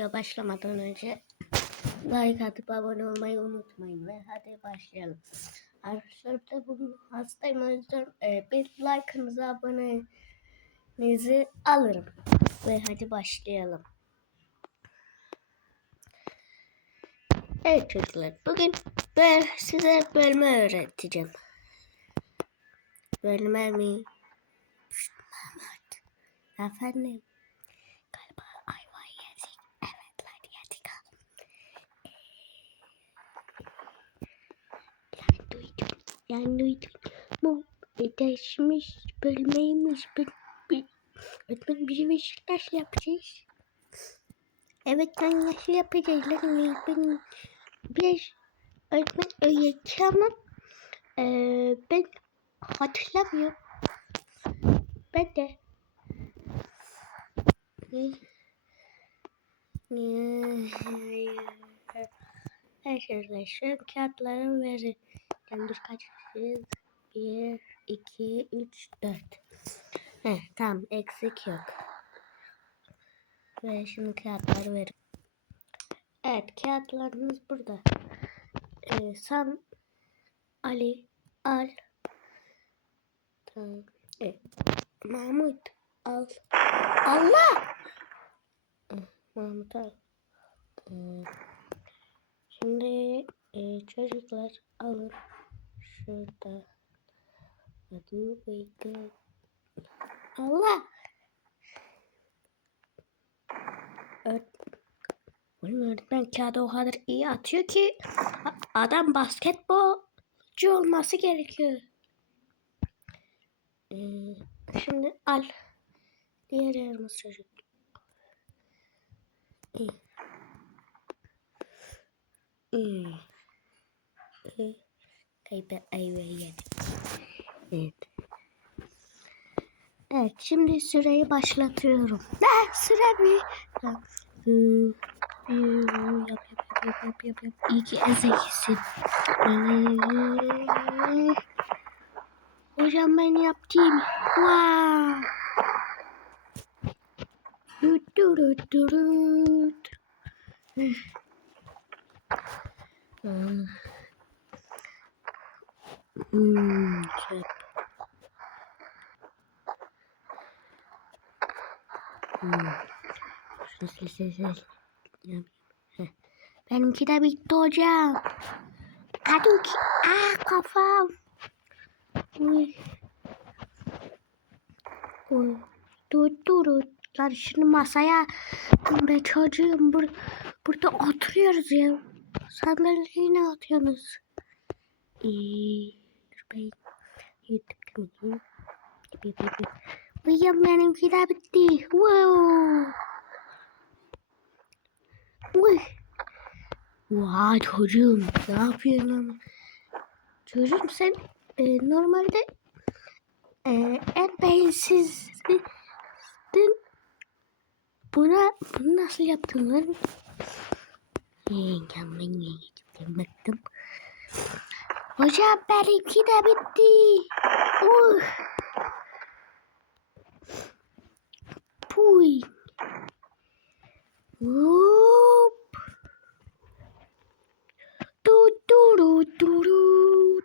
Başlamadan önce like atıp abone olmayı unutmayın ve hadi başlayalım. Arkadaşlar da bugün hastayım o yüzden e, bir like'ınızı abonenizi alırım. Ve hadi başlayalım. Evet çocuklar bugün ben size bölme öğreteceğim. Bölme mi? Şşt, Mehmet. Efendim. Galiba ayva yedik. Evet lan yedik. Yani duydum. Yani duydum. Bu değişmiş bölmeymiş. Bir, bir, öğretmen bir Beşiktaş yapacağız. Evet ben nasıl yapacağız lan? Ben bir öğretmen öğretti ama eee ben hatırlamıyorum. Ben de Arkadaşlar şu kağıtları verin. Yani dur kaç kişiyiz? 1, 2, 3, 4. Heh, tamam eksik yok. Ve şimdi kağıtları verin. Evet kağıtlarınız burada. Ee, sen Ali al. Tamam. Evet. Mahmut al. Allah! Mahmut al. Ee, Şimdi e, çocuklar alın. Şurada. Hadi bekle. Allah! Öğret Oğlum öğretmen kağıdı o kadar iyi atıyor ki adam basketbolcu olması gerekiyor. Ee, şimdi al. Diğer yarımız çocuk. İyi. Kayıp ayva yedik. Evet. Evet şimdi süreyi başlatıyorum. Ne süre mi? Hı, Yap yap yap yap yap yap. İyi ki en zekisin. Ee, Hocam ben yaptım. Wow. Dut dut dut dut. Hmm. Hmm. Hmm. Sil sil. Yap. Heh. Benimki de bitti hocam. Hadi ki. Ah kafam. Uy. Uy. Dur dur. Lan şunu masaya. Be çocuğum bur burada oturuyoruz ya. Sandalyeyi ne atıyorsunuz? İyi. Dur ben YouTube'da mıyım? Yap yap. yap. Uyuyam benimki de bitti. Wow. Uy. Vay çocuğum ne yapıyorsun? Çocuğum sen e, normalde e, en beyinsizdin. Buna, bunu nasıl yaptın lan? Ben yengem baktım. Hocam benimki de bitti. Uh. Puy. Hop. Du du du du du.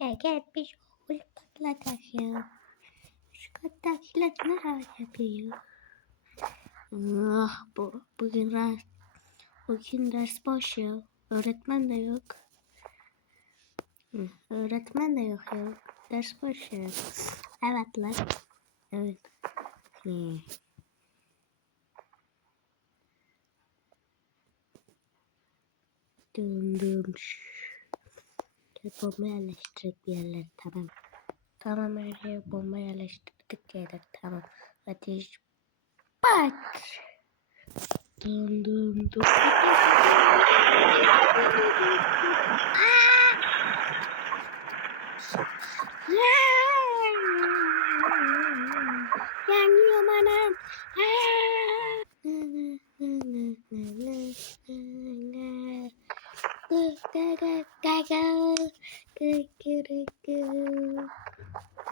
Ya gel bir şu patlatak kattakiler ne hal yapıyor? Ah, bu, bugün ders, bugün ders boş ya. Öğretmen de yok. Hı, öğretmen de yok ya. Ders boş ya. Evet lan. Evet. Hı. Gel bomba yerleştirdik bir yerlere tamam. Tamam her yere bomba yerleştirdik yerler tamam. Ateş Bak. Dum dum dum. Yanıyorum anam.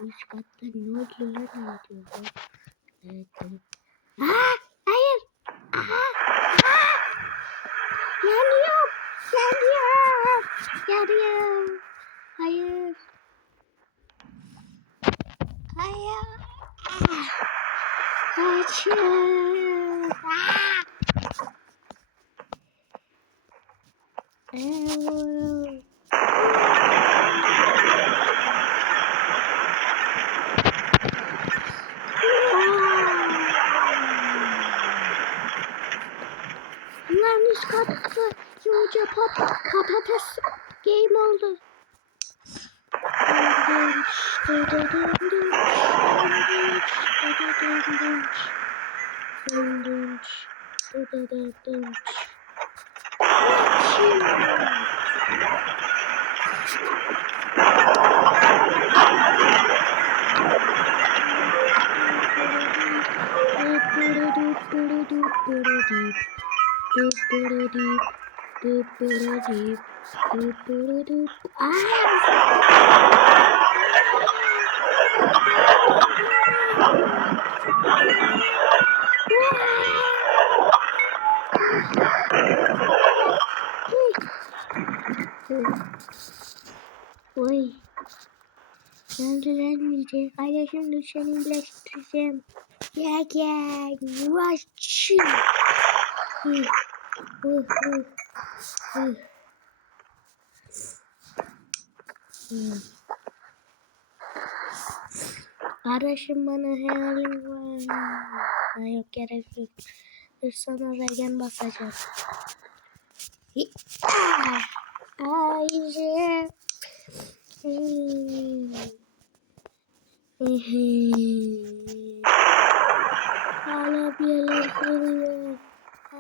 Üst katta ne oluyor lan ne lan? Evet. Aa, hayır. Aha, aha. Yanıyorum. Yanıyorum. Yanıyorum. Hayır. Hayır. Kaçın. Ah. Evet. Ah! Öldürülmeyecek. Kardeşim dur seni iyileştireceğim. Gel gel. Vaçı. Hı. Hı hı. Hı. Hı. Kardeşim bana heyalim var. Ha, yok gerek yok. Dur sana regen basacağım. Ayşe. Hmm. Hala bir yerler kırılıyor. Ha.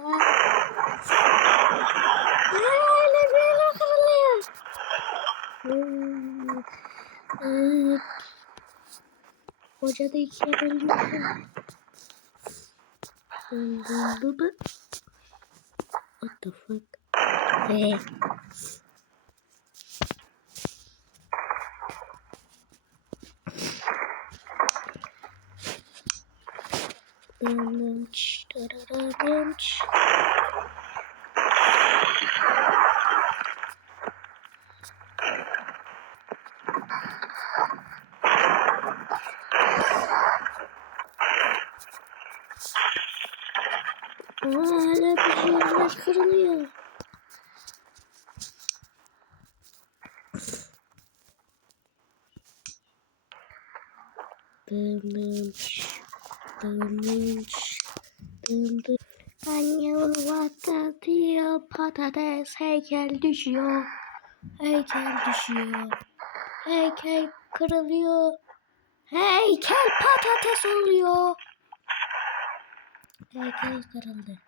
Hala bir yerler kırılıyor. Evet. Koca da ikiye bölünüyor. What the fuck? Hey. Aa, hala bir şeyler kırılıyor. Dın dın ç, dın dın ç, dın dın. Anne diyor patates heykel düşüyor. Heykel düşüyor. Heykel kırılıyor. Heykel patates oluyor. Heykel kırıldı.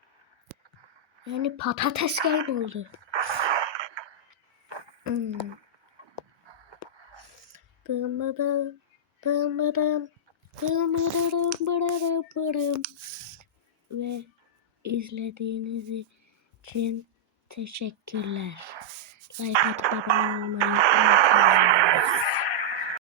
Yani patates kayboldu. Hmm. Dımıdım, dımıdım, dımıdım, bırırım. Ve izlediğiniz için teşekkürler. Like atıp abone olmayı unutmayın.